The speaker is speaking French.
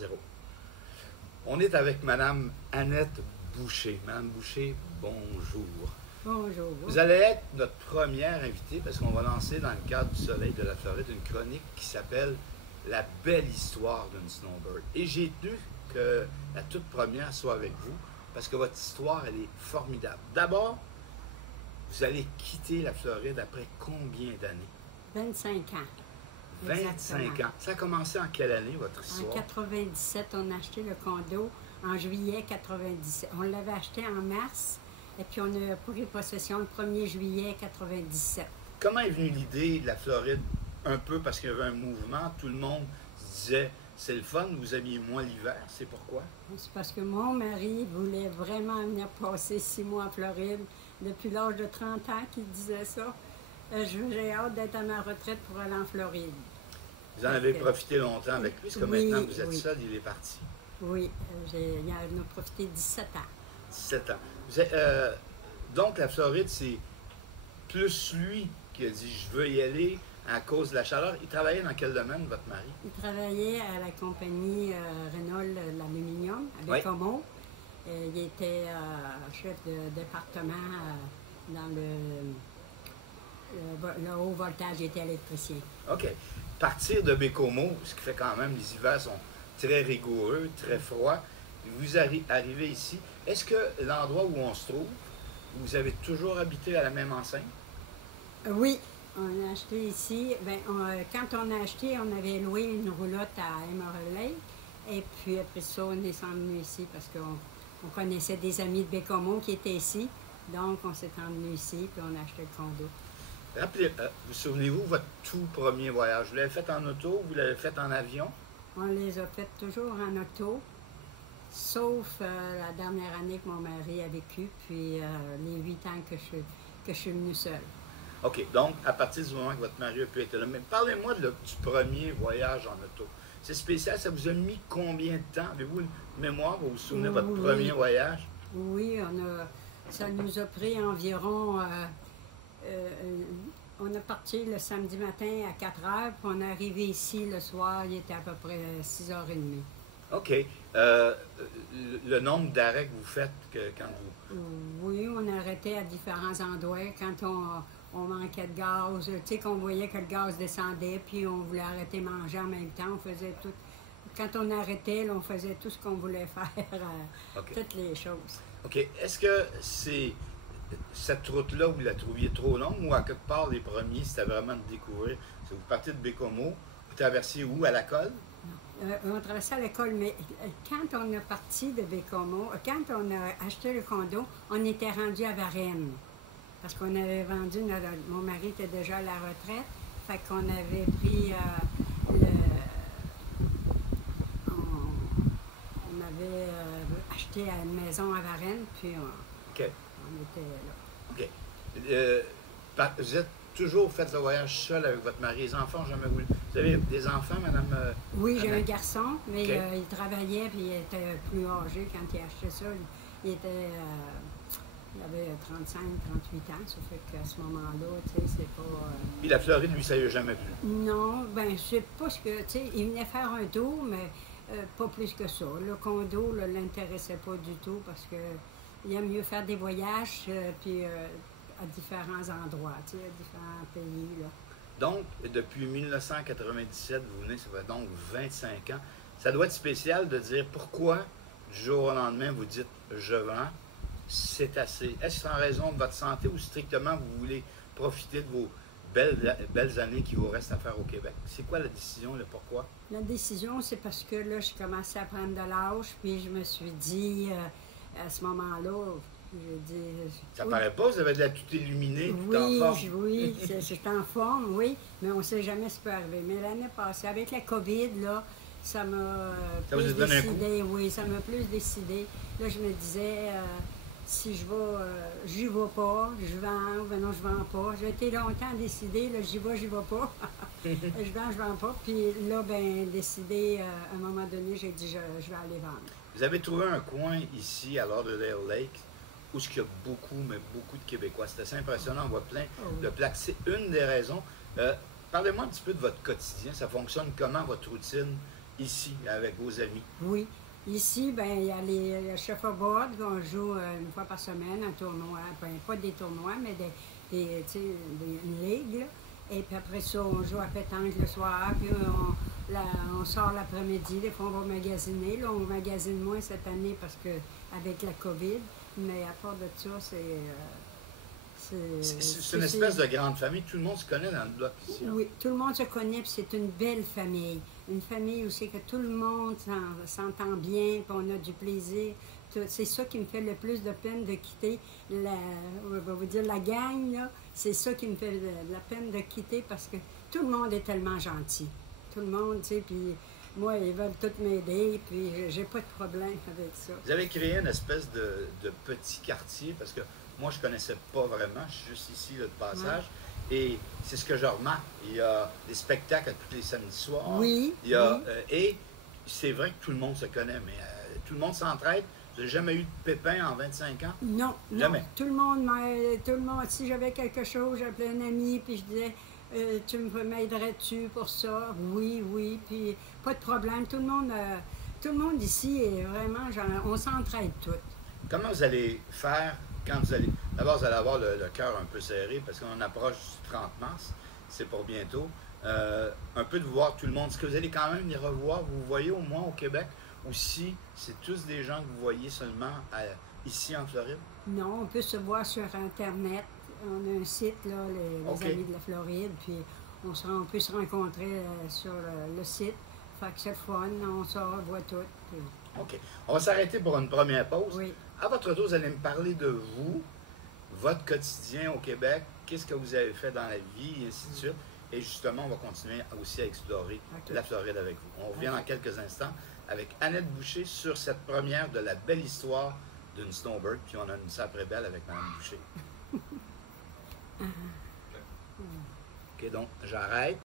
0. On est avec Madame Annette Boucher. Madame Boucher, bonjour. Bonjour. Vous allez être notre première invitée parce qu'on va lancer dans le cadre du Soleil de la Floride une chronique qui s'appelle La belle histoire d'une snowbird. Et j'ai tenu que la toute première soit avec vous parce que votre histoire, elle est formidable. D'abord, vous allez quitter la Floride après combien d'années? 25 ans. 25 Exactement. ans. Ça a commencé en quelle année, votre histoire? En 97, on a acheté le condo en juillet 97. On l'avait acheté en mars et puis on a pris possession le 1er juillet 97. Comment est venue l'idée de la Floride? Un peu parce qu'il y avait un mouvement, tout le monde disait c'est le fun, vous aimiez moins l'hiver, c'est pourquoi? C'est parce que mon mari voulait vraiment venir passer 6 mois en Floride depuis l'âge de 30 ans qu'il disait ça. J'ai hâte d'être à ma retraite pour aller en Floride. Vous en avez profité longtemps avec lui, parce que Oui, maintenant vous êtes oui. seul, il est parti. Oui, il en a profité 17 ans. 17 ans. Donc la Floride, c'est plus lui qui a dit je veux y aller à cause de la chaleur. Il travaillait dans quel domaine, votre mari? Il travaillait à la compagnie Renault l'aluminium à Oui. Bécomo. Il était chef de département dans le haut voltage, il était électricien. OK. Partir de Bécomo, ce qui fait quand même, les hivers sont très rigoureux, très froids. Vous arrivez ici. Est-ce que l'endroit où on se trouve, vous avez toujours habité à la même enseigne? Oui, on a acheté ici. Quand on a acheté, on avait loué une roulotte à Emerald Lake. Et puis après ça, on est emmené ici parce qu'on connaissait des amis de Bécomo qui étaient ici. Donc, on s'est emmené ici puis on a acheté le condo. Rappelez, vous souvenez-vous votre tout premier voyage? Vous l'avez fait en auto, vous l'avez fait en avion? On les a faites toujours en auto, sauf la dernière année que mon mari a vécu, puis les 8 ans que je suis venue seule. OK, donc à partir du moment que votre mari a pu être là. Mais parlez-moi du premier voyage en auto. C'est spécial, ça vous a mis combien de temps? Avez-vous une mémoire, vous vous souvenez de votre Oui. premier voyage? Oui, ça nous a pris environ... on est parti le samedi matin à 4 heures, puis on est arrivé ici le soir, il était à peu près 6h30. OK. Le nombre d'arrêts que vous faites quand vous... Oui, on arrêtait à différents endroits quand on manquait de gaz, tu sais, qu'on voyait que le gaz descendait, puis on voulait arrêter manger en même temps, on faisait tout. Quand on arrêtait, là, on faisait tout ce qu'on voulait faire, OK. toutes les choses. OK. Est-ce que c'est cette route-là, vous la trouviez trop longue ou à quelque part, les premiers, c'était vraiment de découvrir? Si vous partez de Bécomo, vous traversiez où? À la colle? On traversait à l'école, mais quand on est parti de Bécomo, quand on a acheté le condo, on était rendu à Varennes. Parce qu'on avait vendu, mon mari était déjà à la retraite, fait qu'on avait pris on avait acheté une maison à Varennes, puis OK. on était là. OK. Vous êtes toujours fait le voyage seul avec votre mari. Les enfants, jamais voulu. Vous avez des enfants, madame? Oui, j'ai un Annette? garçon, mais OK. il travaillait, puis il était plus âgé quand il a acheté ça. Il avait 35, 38 ans, ça fait qu'à ce moment-là, tu sais, c'est pas... Puis la Floride, lui, ça lui a jamais plu. Non, ben je sais pas ce que, tu sais, il venait faire un tour, mais pas plus que ça. Le condo ne l'intéressait pas du tout parce que il aime mieux faire des voyages, puis à différents endroits, tu sais, à différents pays, là. Donc, depuis 1997, vous venez, ça fait donc 25 ans. Ça doit être spécial de dire pourquoi, du jour au lendemain, vous dites « je vends ». C'est assez. Est-ce en raison de votre santé ou strictement vous voulez profiter de vos belles années qui vous restent à faire au Québec? C'est quoi la décision, le pourquoi? La décision, c'est parce que là, je commençais à prendre de l'âge, puis je me suis dit, à ce moment-là, je dis... Ça paraît pas, vous avez de la tout illuminée, tout en forme. Oui, c'est en forme, oui, mais on ne sait jamais ce qui peut arriver. Mais l'année passée, avec la COVID, là, ça m'a Ça vous a plus donné un coup? décidé, oui, ça m'a plus décidé. Là, je me disais, si je vais, j'y vais pas, je vends, ben non, je vends pas. J'ai été longtemps décidé, là, j'y vais pas. Je vends pas. Puis là, ben, décidé, à un moment donné, j'ai dit, je vais aller vendre. Vous avez trouvé un coin ici, à Lauderdale Lake, où il y a beaucoup, mais beaucoup de Québécois. C'est assez impressionnant, on voit plein de plaques. C'est une des raisons. Parlez-moi un petit peu de votre quotidien. Ça fonctionne comment, votre routine ici, avec vos amis? Oui. Ici, ben, il y a les shuffleboard qu'on joue une fois par semaine, un tournoi, ben, pas des tournois, mais une ligue. Là. Et puis après ça, on joue à pétanque le soir, puis on sort l'après-midi, des fois on va magasiner. Là, on magasine moins cette année parce que avec la COVID, mais à part de ça, c'est une espèce de grande famille, tout le monde se connaît dans le bloc ici. Hein? Oui, tout le monde se connaît, puis c'est une belle famille. Une famille où c'est que tout le monde s'entend bien, puis on a du plaisir. C'est ça qui me fait le plus de peine de quitter la gang, là. C'est ça qui me fait de la peine de quitter parce que tout le monde est tellement gentil. Tout le monde, tu sais, puis moi, ils veulent tous m'aider, puis j'ai pas de problème avec ça. Vous avez créé une espèce de petit quartier, parce que moi, je connaissais pas vraiment, je suis juste ici là, de passage. Ouais. Et c'est ce que je remarque. Il y a des spectacles tous les samedis soirs. Oui. Il y a, et c'est vrai que tout le monde se connaît, mais tout le monde s'entraide. Vous n'avez jamais eu de pépin en 25 ans? Non, jamais. Non. Tout le monde, si j'avais quelque chose, j'appelais un ami, puis je disais, tu m'aiderais-tu pour ça? Oui, oui, puis pas de problème. Tout le monde ici est vraiment, genre, on s'entraide tous. Comment vous allez faire quand vous allez... D'abord, vous allez avoir le cœur un peu serré parce qu'on approche du 30 mars, c'est pour bientôt. Un peu de voir tout le monde. Est-ce que vous allez quand même les revoir? Vous voyez au moins au Québec? Ou si c'est tous des gens que vous voyez seulement ici en Floride? Non, on peut se voir sur Internet. On a un site, là, les Amis de la Floride, puis on peut se rencontrer sur le site. Fait que c'est fun, on se revoit tout. Puis... OK. On va s'arrêter pour une première pause. Oui. À votre tour, vous allez me parler de vous, votre quotidien au Québec, qu'est-ce que vous avez fait dans la vie, et ainsi de suite. Et justement, on va continuer aussi à explorer la Floride avec vous. On revient dans quelques instants avec Annette Boucher sur cette première de la belle histoire d'une snowbird. Puis on a une sacrée belle avec Mme Boucher. OK, donc j'arrête.